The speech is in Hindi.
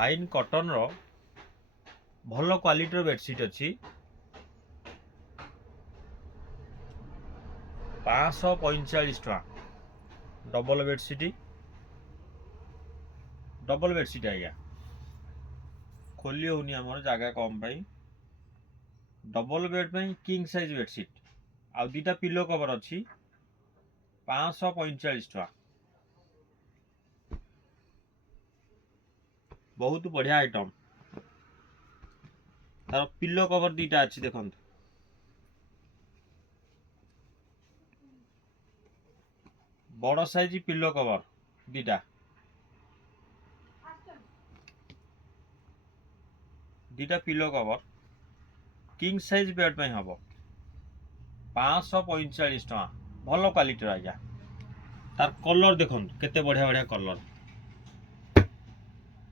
फाइन कॉटन रो भल क्वालिटी बेडसीट अच्छी 545 टका डबल बेडसीट आज्ञा खोली होनी आमर जगह कम पाई डबल बेड पे किंग साइज बेडसीट आ दुटा पिलो कवर अच्छी 545 टका बहुत बढ़िया आइटम तार पिलो कवर दुटा अच्छी देखो बड़ साइज पिलो कवर दुटा pillow cover king size bed पे हम 545 टका भल क्वालिटी आज्ञा तार कलर देखो केते बढ़िया बढ़िया कलर